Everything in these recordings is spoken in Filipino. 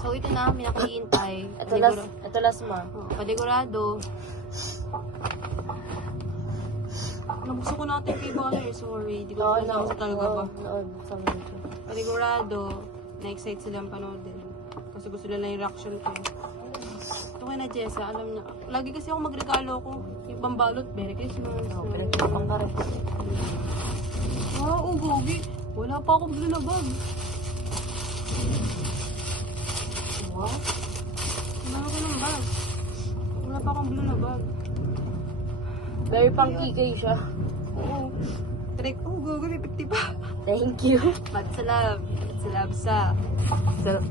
So, ito na, may nakahihintay. Ito last ma. Paligurado. Nabukso ko natin kay Bonner. Sorry. Di ko alam sa talaga ba. Paligurado. Na-excite silang panoodin. Kasi gusto nila yung reaction ko. Ito kay na Jessa, alam niya. Lagi kasi ako magregalo ko. Yung pambalot, very Christmas. Pinagpapang ka rin. Wow, gogi. Wala pa akong blue na bag. Wow. Wala ako ng bag. Wala pa akong blue na bag. Very pang kikay siya. Oo. Trick. Oh, gogi, may 50 pa. Thank you. But sa love. Sa love sa.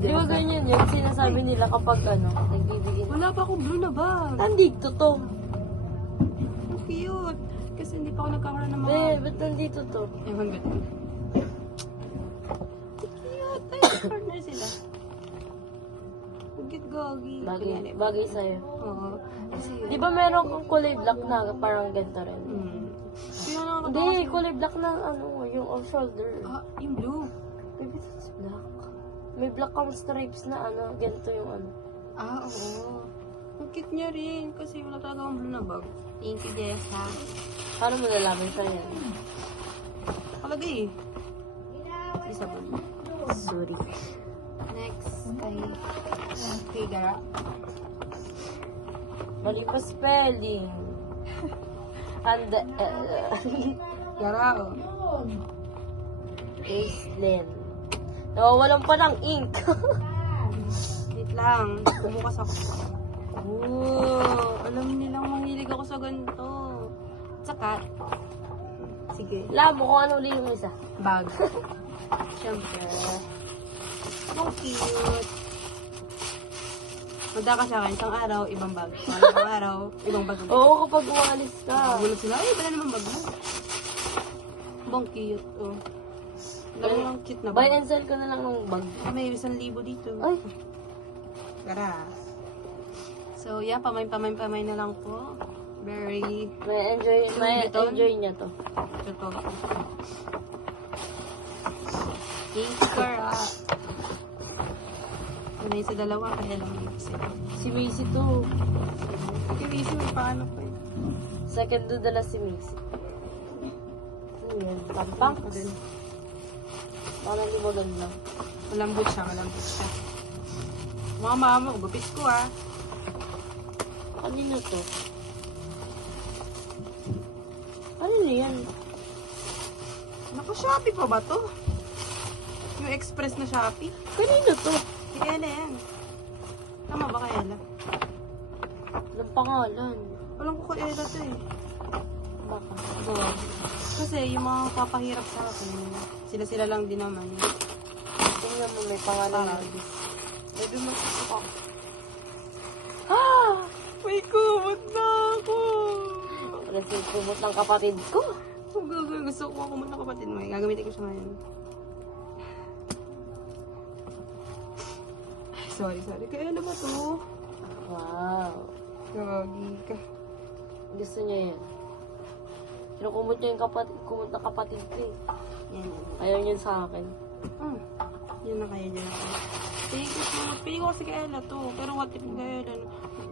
Di ba ganyan yun? Sinasabi nila kapag nagbibigay. Wala pa akong blue na bag. Nandito to. Ang cute. Kasi hindi pa ako nagkakaroon ng mga... Ba't nandito to? Ewan ba ito? Cute. Ay, partner sila. Ang cute, gogi. Bagay sa'yo. Oo. Kasi Di ba meron kang kulay black na parang ganito rin? Kaya nakakatawa Hindi, kasi- kulay black na yung off shoulder. Ah, yung blue. Maybe it's black. May black kang stripes na ganito yung Ah, oo. Ang cute niya rin. Kasi wala talaga akong blue na bag. Thank you, Jessa. Paano mo nalaman sa yan? Palagay eh. Isabon. Sorry. Next, kay Gara. Mali pa spelling. And, Gara, oh. Aislinn. Nawawalan pa ng ink. Wait lang. Bumukas ako. Oh, alam nilang mahilig ako sa ganito. Tsaka, sige. Alam mo kung ano ulit yung isa. Bag. Siyempre. Ang cute. Punta ka sa akin, isang araw, ibang bag. Isang araw, ibang bag. Oo, kapag umalis ka. Gulo sila, ay, wala naman bag mo. Bang cute, oh. Alam lang cute na Buy bag. and sell ka na lang ng bag. May 1,000 dito. Ay, Gara. So, yeah, pamay na lang po. Very, may enjoy niya to. ito. Thank you, Gara. Ano yung sa dalawa, kaya lang yung isa. Si Macy to. Kiwisi mo, paano po eh. Second to dala si Macy. Ano yan? Tampang? Ako din. Parang di maganda. Malambot siya. Mga mama, gupit ko ah. Kanino to? Ano na yan? Naku, Shopee pa ba to? Yung express na Shopee? Kanino to? Si Ella yan. Tama ba kay Ella? Anong pangalan? Walang ko kay Ella to eh. Baka. Oo. Kasi yung mga papahirap sa akin, sila lang din naman. Tingnan mo, may pangalan na. Pwede magsusuka. Ah! May kumot na ako! Kasi kumot ng kapatid ko. Ang gagawin, gusto ko kumot na kapatid mo. Gagamitin ko siya ngayon. Sorry. Kaya ano ba to? Wow. Gagi ka. Gusto niya yan. Kinukumot niya yung kumot na kapatid ko eh. Yan. Ayaw niya sa akin. Yun na kaya dyan ako. Thank you so much. Pili ko kasi kay Ella to. Pero what if kay Ella?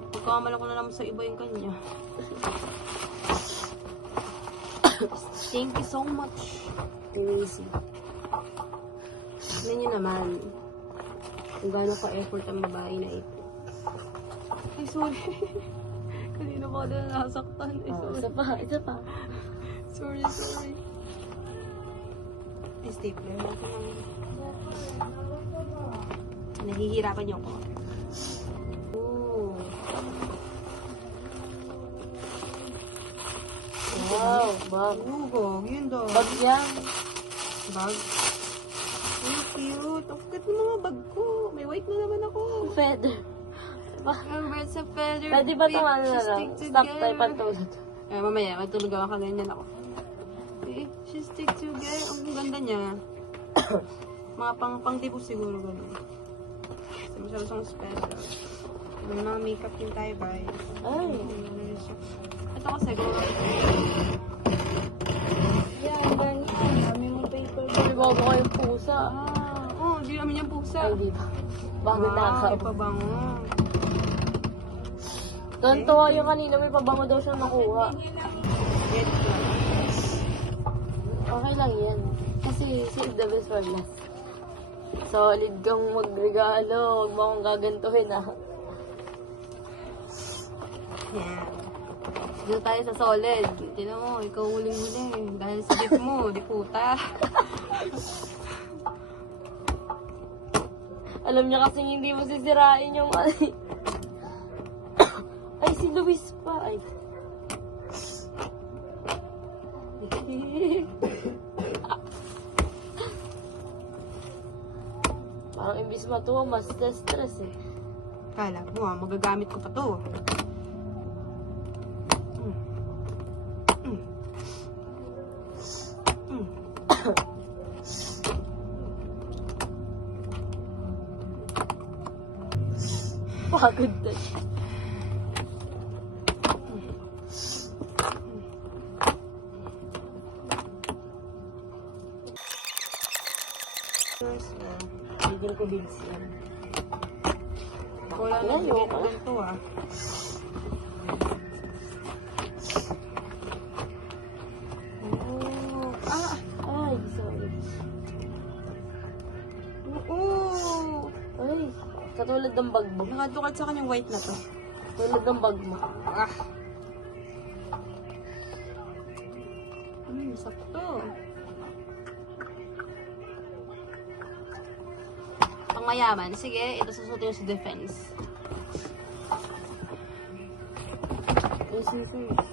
Pagkakamala ko na naman sa iba yung kanya. Thank you so much. Amazing. Tignan nyo naman. Kung gaano ka-effort ang babae na ito. Ay, sorry. Kanina pa na nasaktan. Ay, sorry. Isa pa. Sorry. Ay, stapler. Nahihirapan niyo ako. Ooh. Wow, bag. Gog. Yun daw. Bag yan. Bag. Ay, cute. Ang cute ng mga bag ko. May white na naman ako. Feather. Birds of feather. Pwede ba itong ano na lang? Stop tayo pantulad. Mamaya, matulog ako. Kaganyan ako. She stick together. Ang ganda niya. Mga pang-tipo siguro gano'n. Masyado siyang special. May mga makeup din tayo, guys. Ay. Ito kasi, Yan, ganyan. Dami mong paper. May bago kayong pusa. Oo, Di namin yung pusa. Ay, di ba? Bago takaw. Ipabango. Tontuwa yung kanina, may pabango daw siyang nakuha. Get lang. Okay lang yan. Kasi save the best for last. Solid kang magregalo. Huwag mo akong gagantuhin ah. Yan. Dito tayo sa solid. Tignan mo, ikaw huling-huli. Dahil sa dip mo, di puta. Alam niya kasing hindi mo sisirain yung ay, si Luis pa. Ay. Parang imbis matuwa, mas stress eh. Kala mo magagamit ko pa to. Pagod na siya. Bigyan ko bigs yan. Wala na bigay ko ganito ah. Oh. Ah! Ay, sorry. Oo! Ay, katulad ng bag mo. Nakadukat sa kanyang white na to. Katulad ng bag mo. Ah! Sakto. Pang mayaman. Sige, ito susutin sa defense. Ay, scissors.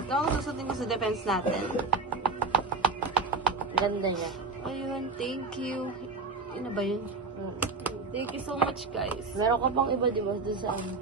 Ito ang susutin ko sa defense natin. Ganda niya. Ayun, thank you. Yun na ba yun? Mm. Thank you so much, guys. Meron ka pang iba, di ba? Doon sa ano?